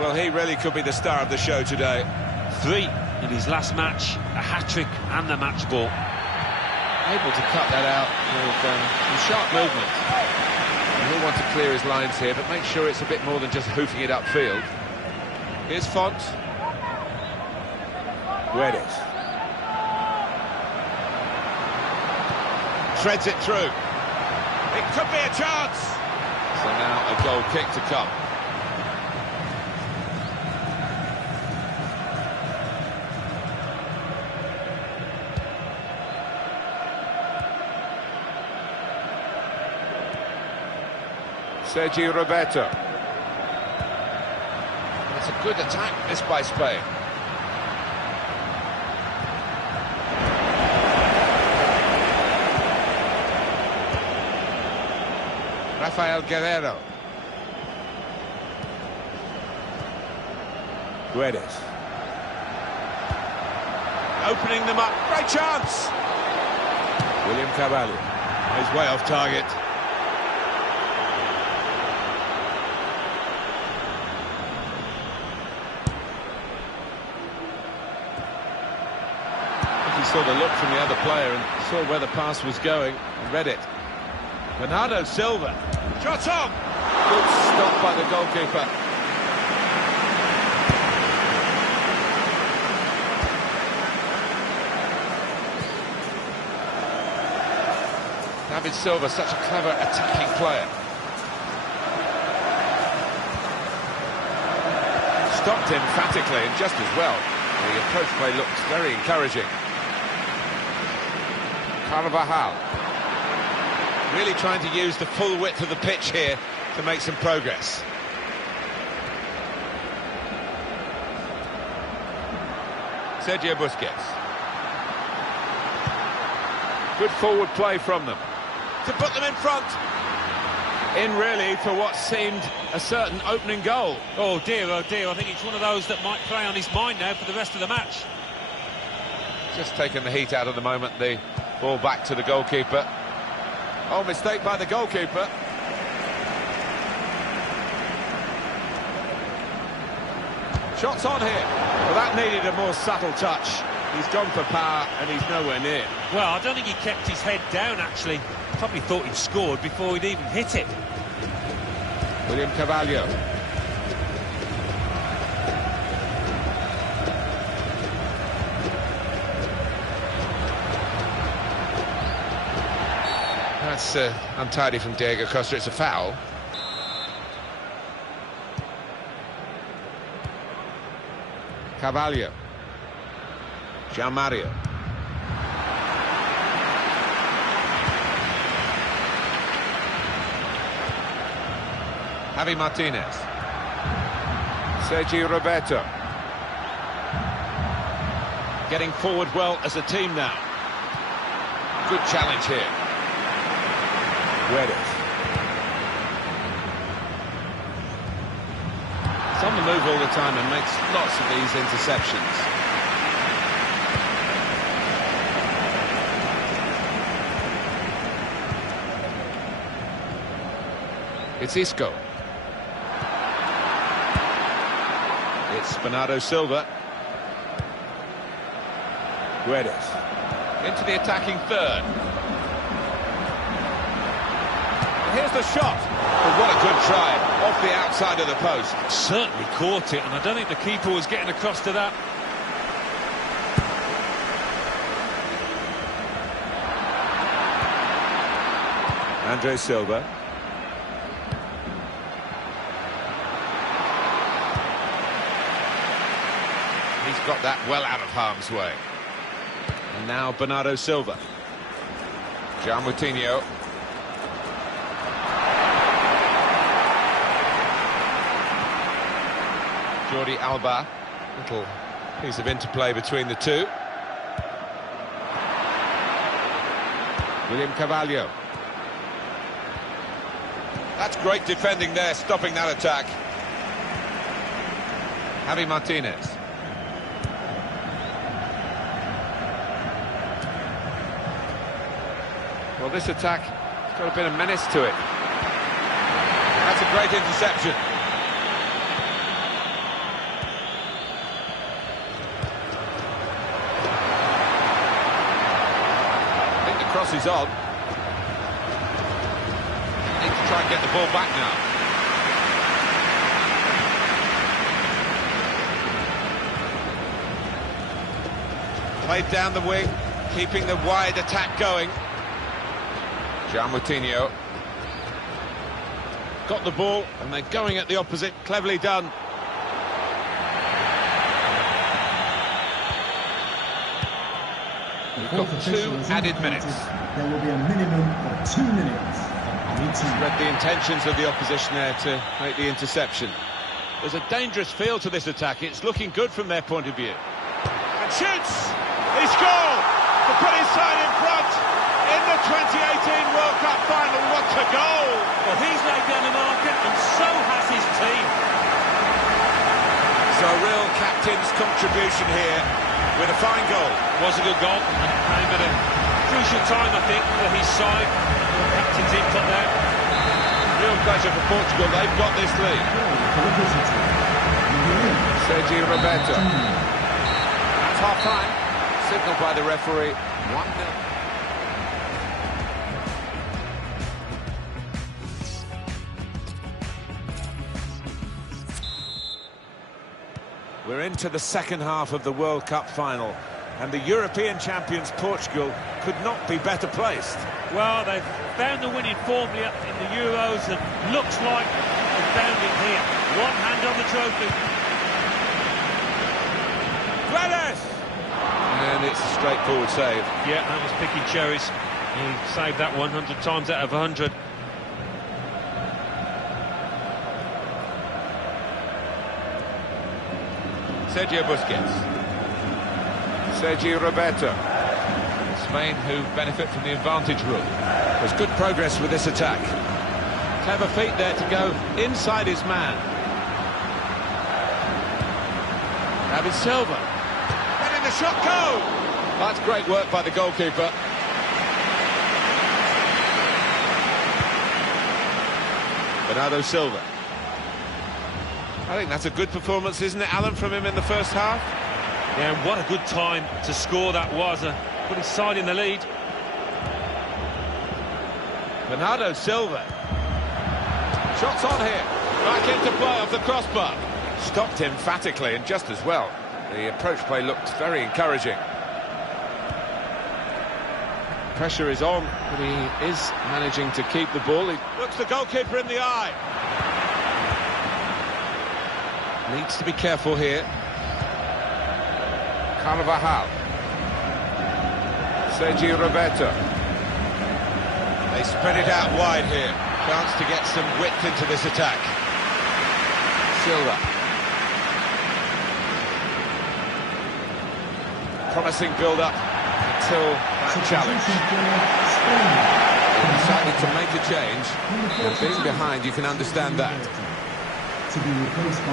Well, he really could be the star of the show today. 3 in his last match, a hat-trick and the match ball. Able to cut that out with some sharp movement. And he'll want to clear his lines here, but make sure it's a bit more than just hoofing it upfield. Here's Font. Guedes. Threads it through. It could be a chance. So now a goal kick to come. Sergio Roberto. It's a good attack, this by Spain. Rafael Guerrero. Guedes. Opening them up. Great chance. William Carvalho. He's way off target. He saw the look from the other player and saw where the pass was going and read it. Bernardo Silva. Shot on! Good stop by the goalkeeper. David Silva, such a clever attacking player. Stopped emphatically and just as well. The approach play looked very encouraging. Carvajal. Really trying to use the full width of the pitch here to make some progress. Sergio Busquets. Good forward play from them. To put them in front. In really for what seemed a certain opening goal. Oh dear, I think it's one of those that might play on his mind now for the rest of the match. Just taking the heat out of the moment, the ball back to the goalkeeper. Oh, mistake by the goalkeeper. Shots on here. Well, that needed a more subtle touch. He's gone for power and he's nowhere near. Well, I don't think he kept his head down, actually. Probably thought he'd scored before he'd even hit it. William Carvalho. That's untidy from Diego Costa. It's a foul. Carvalho. Jean Mario. Javi Martinez. Sergio Roberto. Getting forward well as a team now. Good challenge here. Guedes. He's on the move all the time and makes lots of these interceptions. It's Isco. It's Bernardo Silva. Guedes. Into the attacking third. And here's the shot. But what a good try. Off the outside of the post. Certainly caught it, and I don't think the keeper was getting across to that. Andre Silva. He's got that well out of harm's way. And now Bernardo Silva. Jean Moutinho. Jordi Alba. Little piece of interplay between the two. William Carvalho. That's great defending there, stopping that attack. Javi Martinez. Well, this attack has got a bit of menace to it. That's a great interception. Crosses on. Need to try and get the ball back now. Played down the wing, keeping the wide attack going. Moutinho. Got the ball, and they're going at the opposite. Cleverly done. We've got 2 added minutes. There will be a minimum of 2 minutes. Read the intentions of the opposition there to make the interception. There's a dangerous feel to this attack. It's looking good from their point of view. And shoots! He scored to put his side in front in the 2018 World Cup final. What a goal! Well, he's laid down the marker, and so has his team. So a real captain's contribution here with a fine goal. Was a good goal, and came at a crucial time, I think, for his side. The captain's input there. Real pleasure for Portugal. They've got this lead. Sergio Roberto. That's half-time. Signalled by the referee. 1-0. We're into the second half of the World Cup final, and the European champions Portugal could not be better placed. Well, they've found the winning formula in the Euros, and looks like they've found it here. One hand on the trophy. Gladys! And it's a straightforward save. Yeah, that was picking cherries. He saved that 100 times out of 100. Sergio Busquets. Sergio Roberto. Spain who benefit from the advantage rule. There's good progress with this attack. Clever feet there to go inside his man. David Silva. Letting the shot go! That's great work by the goalkeeper. Bernardo Silva. I think that's a good performance, isn't it, Alan, from him in the first half? Yeah, and what a good time to score that was. Put his side in the lead. Bernardo Silva. Shots on here. Back into play off the crossbar. Stopped emphatically and just as well. The approach play looked very encouraging. Pressure is on, but he is managing to keep the ball. He Looks the goalkeeper in the eye. needs to be careful here. Carvajal. Sergio Roberto. They spread it out wide here. Chance to get some width into this attack. Silva. Promising build-up until that challenge. He decided to make a change, and being behind, you can understand that. To be replaced by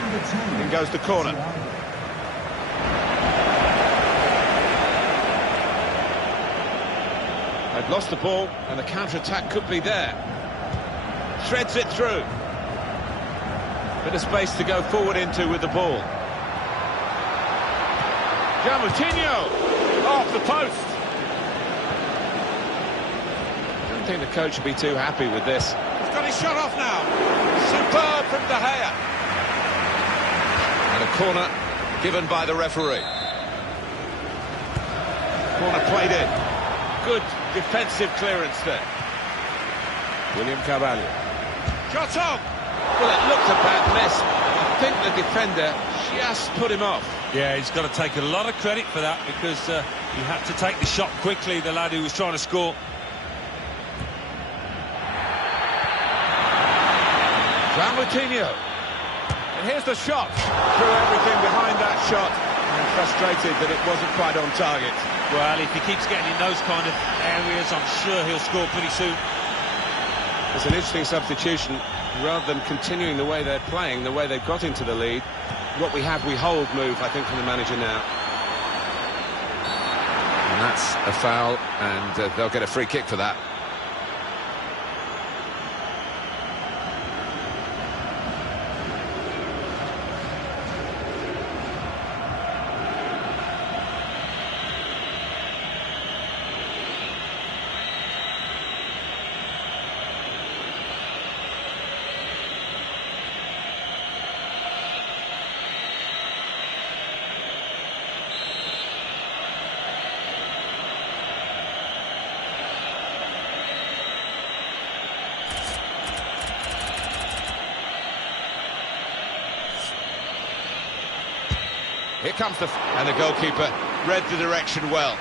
number 10. In goes the corner. They've lost the ball, and the counter-attack could be there. Threads it through. Bit of space to go forward into with the ball. Moutinho off the post. I don't think the coach would be too happy with this. He's got his shot off now. Superb from De Gea. And a corner given by the referee. Corner played in. Good defensive clearance there. William Carvalho. Shot on. Well, it looked a bad miss. I think the defender just put him off. Yeah, he's got to take a lot of credit for that, because he had to take the shot quickly, the lad who was trying to score. Moutinho. And here's the shot. Threw everything behind that shot. And frustrated that it wasn't quite on target. Well, if he keeps getting in those kind of areas, I'm sure he'll score pretty soon. It's an interesting substitution. Rather than continuing the way they're playing, the way they've got into the lead, what we have, we hold move, I think, from the manager now. And that's a foul, and they'll get a free kick for that. Here comes and the goalkeeper read the direction well.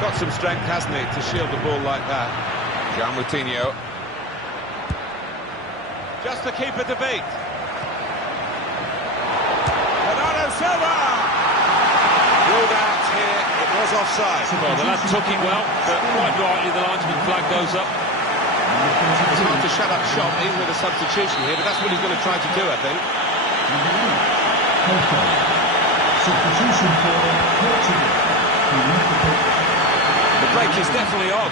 Got some strength, hasn't he, to shield the ball like that. Moutinho. Just the keeper to beat. Bernardo Silva! Ruled out here, it was offside. Well, the lad took it well, but quite rightly the linesman flag goes up. It's hard to shut up shop, even with a substitution here, but that's what he's going to try to do, I think. Substitution for Portugal. The break is definitely on.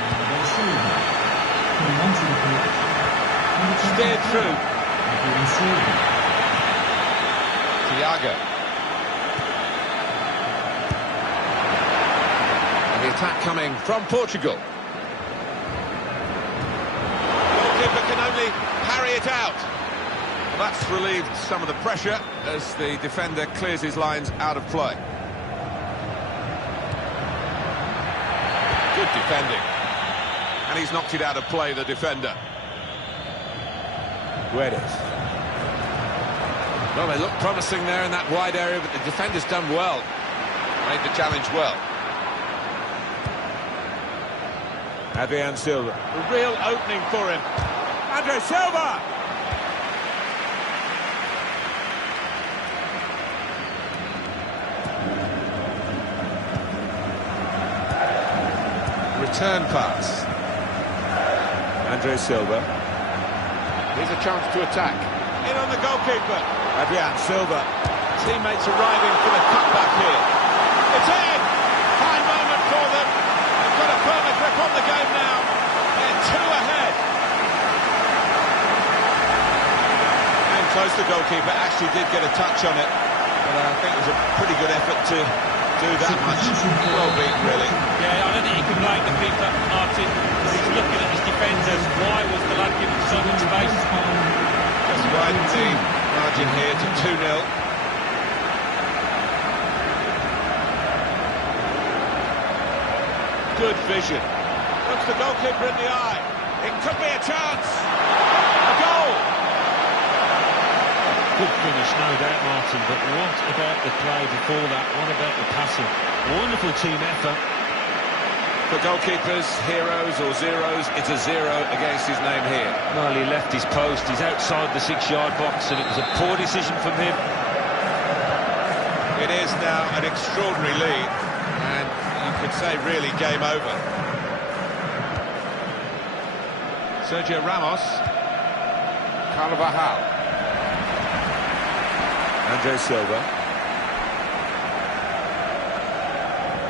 Steered through. Thiago. And the attack coming from Portugal. Goalkeeper can only parry it out. Well, that's relieved some of the pressure as the defender clears his lines out of play. Good defending. And he's knocked it out of play, the defender. Guedes. Well, they look promising there in that wide area, but the defender's done well. Made the challenge well. Adrian Silva. A real opening for him. Andre Silva! Return pass. Andre Silva. Here's a chance to attack. In on the goalkeeper. Adrian Silva. Teammates arriving for the cutback here. It's in! Fine moment for them. They've got a firmer grip on the game now. They're 2 ahead. And close, the goalkeeper actually did get a touch on it, but I think it was a pretty good effort to do that much. Well beaten, really. Yeah, I don't think you can blame the keeper, Martin. He's looking at his defenders. Why was the lad given so much space? Just widened the margin here to 2-0. Good vision. Looks the goalkeeper in the eye. It could be a chance. A goal. Good finish, no doubt, Martin, but what about the play before that? What about the passing? Wonderful team effort. For goalkeepers, heroes or zeros, it's a 0 against his name here. Well, he left his post. He's outside the 6-yard box, and it was a poor decision from him. It is now an extraordinary lead, and you could say really game over. Sergio Ramos. Carvajal. Andre Silva.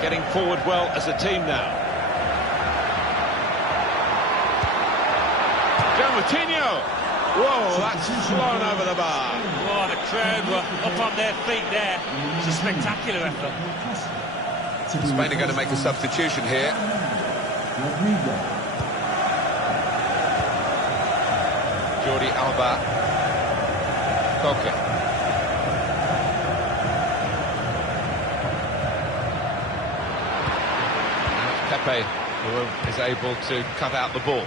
Getting forward well as a team now. Moutinho. Whoa, that's flown over the bar. Oh, the crowd were up on their feet there. It's a spectacular effort. Spain are going to make a substitution here. Jordi Alba. Koke. Pepe, who is able to cut out the ball.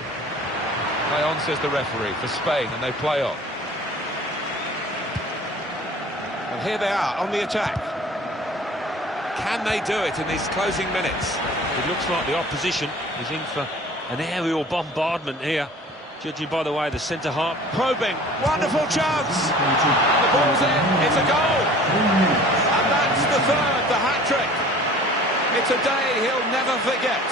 Play on, says the referee, for Spain, and they play on. And here they are on the attack. Can they do it in these closing minutes? It looks like the opposition is in for an aerial bombardment here, judging by the way the centre-half Probing. Wonderful chance. The ball's in. It's a goal. And that's the third, the hat-trick. It's a day he'll never forget.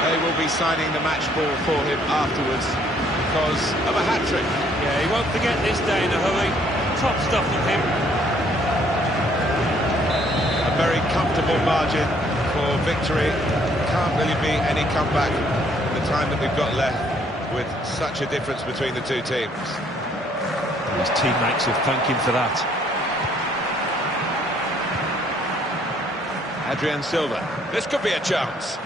They will be signing the match ball for him afterwards because of a hat-trick. Yeah, he won't forget this day in a hurry. Top stuff from him. A very comfortable margin for victory. Can't really be any comeback in the time that we've got left with such a difference between the two teams. His teammates will thank him for that. Adrian Silva. This could be a chance.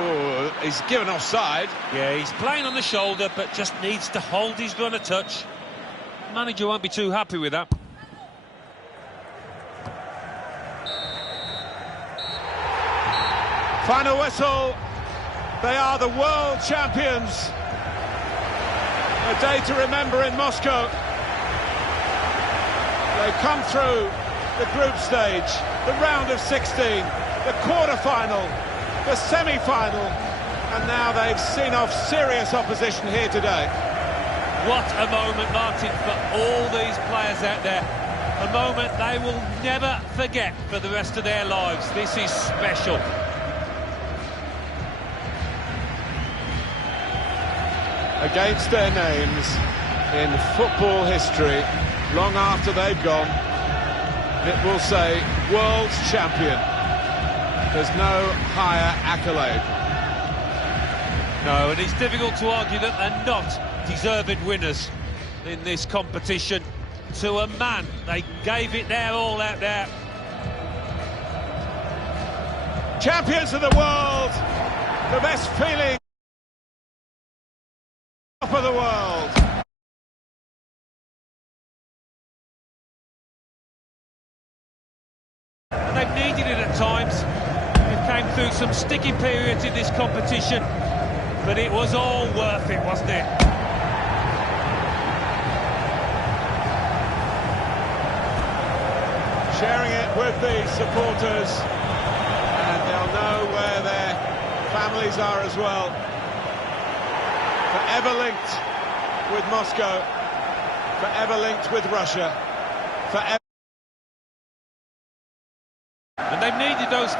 Oh, he's given offside. Yeah, he's playing on the shoulder, but just needs to hold his run a touch. The manager won't be too happy with that. Final whistle. They are the world champions. A day to remember in Moscow. They've come through the group stage, the round of 16, the quarter-final, the semi-final, and now they've seen off serious opposition here today. What a moment, Martin, for all these players out there. A moment they will never forget for the rest of their lives. This is special. Against their names in football history, long after they've gone, it will say world champion. There's no higher accolade. No, and it's difficult to argue that they're not deserved winners in this competition. To a man, they gave it their all out there. Champions of the world, the best feeling of the world. And they've needed it at times. They came through some sticky periods in this competition, but it was all worth it, wasn't it? Sharing it with the supporters, and they'll know where their families are as well. Forever linked with Moscow, forever linked with Russia, forever. And they've needed those